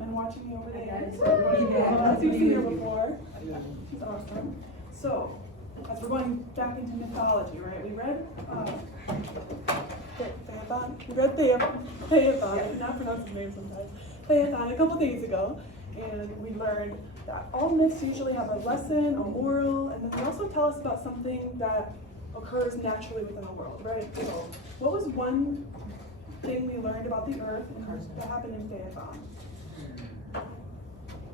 Chapman watching me over there. Yeah. She's been here before. She's awesome. So, as we're going back into mythology, right? We read Phaethon. We read Phaethon. I cannot pronounce his name sometimes. Phaethon a couple days ago, and we learned that all myths usually have a lesson, a moral, and then they also tell us about something that occurs naturally within the world, right? So, what was one thing we learned about the earth that happened in Phaethon?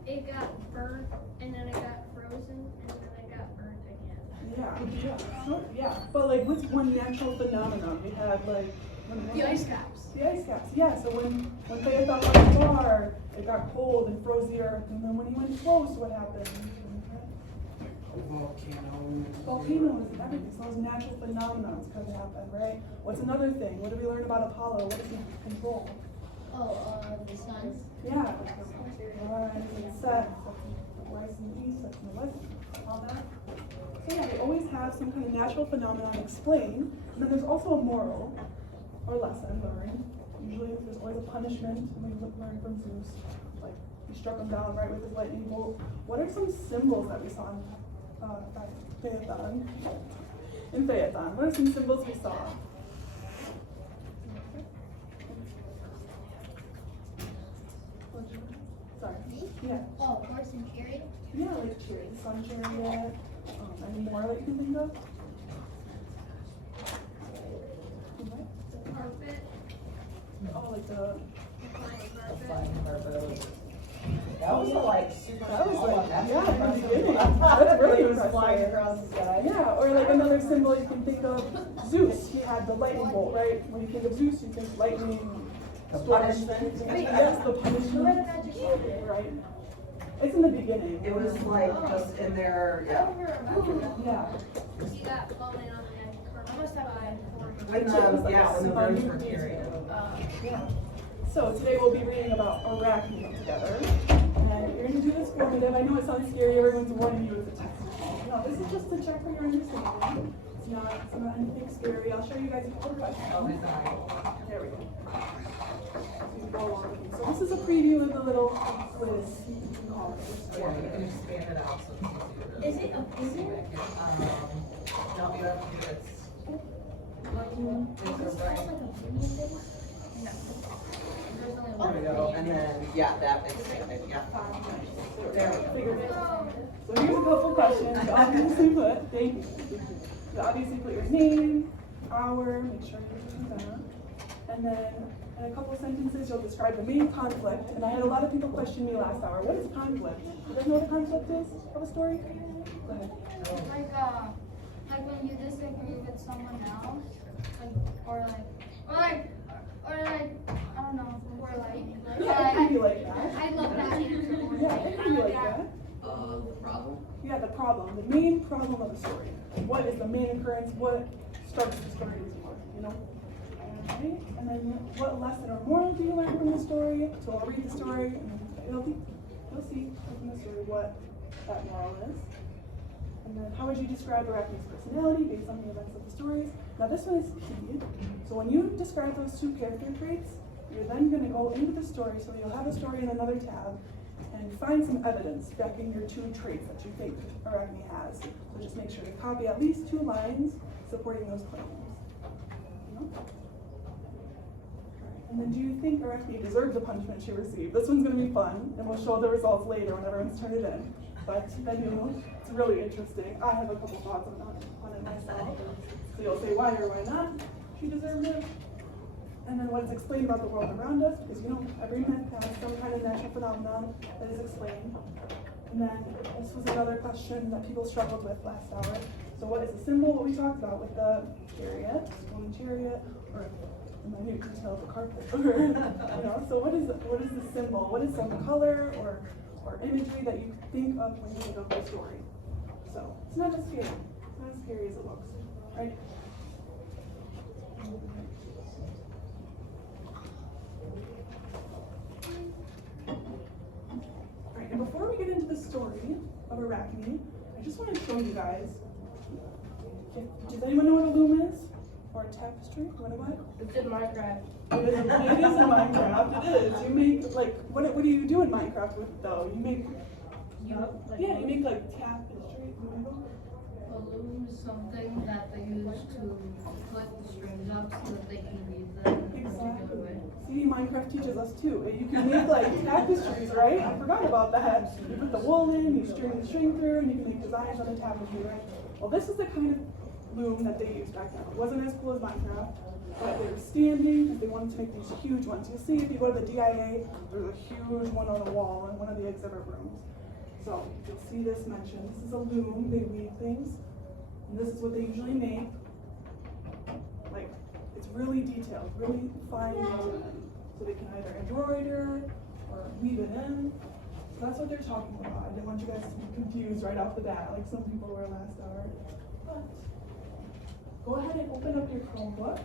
It got burnt, and then it got frozen, and then it got burnt again. Yeah. But like, what's one natural phenomenon we had? Like, The ice caps. The ice caps. Yeah. So when Phaethon went far, it got cold and froze the earth, and then when he went close, what happened? Volcanoes and everything. So those natural phenomena could happen, right? What's another thing? What did we learn about Apollo? What does he control? The sun. Yeah. Rise and set, west and east, that's in the west, all that. So yeah, they always have some kind of natural phenomenon explained, and then there's also a moral or lesson learned. Usually there's always a punishment, and we learn from Zeus, like he struck him down right with his lightning bolt. What are some symbols that we saw in Phaethon? In Phaethon, what are some symbols we saw? Sorry. Yeah. Oh, horse and chariot. Yeah, like chariot, sun chariot. Any more that you can think of? The carpet. Oh, like the. Flying carpet. That was like super. That was like, that's yeah, in the impressive. beginning. That's really It was flying impressive. across the sky. Yeah, or like another symbol you can think of, Zeus. He had the lightning bolt, right? When you think of Zeus, you think lightning, The storm. punishment. Yes, the punishment. Right. It's in the beginning. It was like just in there, yeah. Yeah. He got falling on the edge. I must have When the birds were carried. Yeah. So today we'll be reading about Arachne together. And you're going to do this formative. I know it sounds scary. Everyone's warning you it's a test. No, this is just to check for your understanding. It's not anything scary. I'll show you guys a couple questions. There we go. So this is a preview of the little quiz. Yeah, you can expand it out so it's easier. Is it a opinion? No, you have to do it. Is this called like opinion based? No. There's only There one we go, opinion. and then, yeah, that expanded, yeah. There we go. So here's a couple questions. You obviously put, thank you. You obviously put your name, hour, make sure you're doing that. And then in a couple sentences, you'll describe the main conflict. And I had a lot of people question me last hour. What is conflict? You guys know what a conflict is of a story? Go ahead. Like when you disagree with someone else, or like, I don't know, or like, Yeah, it can be like that. I love that answer. Yeah, it can be like that. The problem? Yeah, the problem, the main problem of the story. What is the main occurrence? What starts the story as well, you know? Alright, and then what lesson or moral do you learn from the story? So I'll read the story, and you'll see from the story what that moral is. And then how would you describe Arachne's personality based on the events of the stories? Now this one is key. So when you describe those two character traits, you're then going to go into the story, so you'll have a story in another tab, and find some evidence backing your two traits that you think Arachne has. So just make sure to copy at least 2 lines supporting those claims. You know? And then do you think Arachne deserved the punishment she received? This one's going to be fun, and we'll show the results later when everyone's turned it in. But then it's really interesting. I have a couple thoughts on it myself. So you'll say why or why not she deserved it. And then what's explained about the world around us, because you know every myth has some kind of natural phenomenon that is explained. And then this was another question that people struggled with last hour. So what is the symbol? What we talked about with the chariot, golden chariot, or in the new detail of the carpet. You know, so what is the symbol? What is some color or imagery that you think of when you think of the story? So it's not as scary. It's not as scary as it looks, right? Alright, and before we get into the story of Arachne, I just want to show you guys. Does anyone know what a loom is? or a tapestry? What am I? It's in Minecraft. It is in Minecraft. It is. You make like what do you do in Minecraft with it though? You make yeah, you make like tapestry. A loom is something that they use to put the strings up so that they can weave them in a particular way. See, Minecraft teaches us too. You can make like tapestries, right? I forgot about that. You put the wool in, you string the string through, and you can make designs on the tapestry, right? Well, this is the kind of loom that they used back then. It wasn't as cool as Minecraft, but they were standing because they wanted to make these huge ones. You'll see if you go to the DIA, there's a huge one on the wall in one of the exhibit rooms. So you'll see this mentioned. This is a loom. They weave things, and this is what they usually make. Like, it's really detailed, really fine detail. So they can either embroider or weave it in. So that's what they're talking about. I didn't want you guys to be confused right off the bat, like some people were last hour. But go ahead and open up your Chromebooks.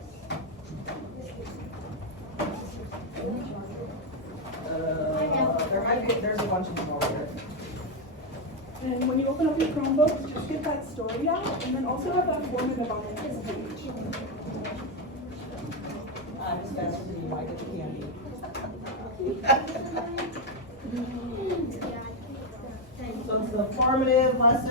There's a bunch of them over here. And when you open up your Chromebooks, just get that story out, and then also have that formative on the next page. I'm as fast as you, I get the candy. So it's the formative lesson.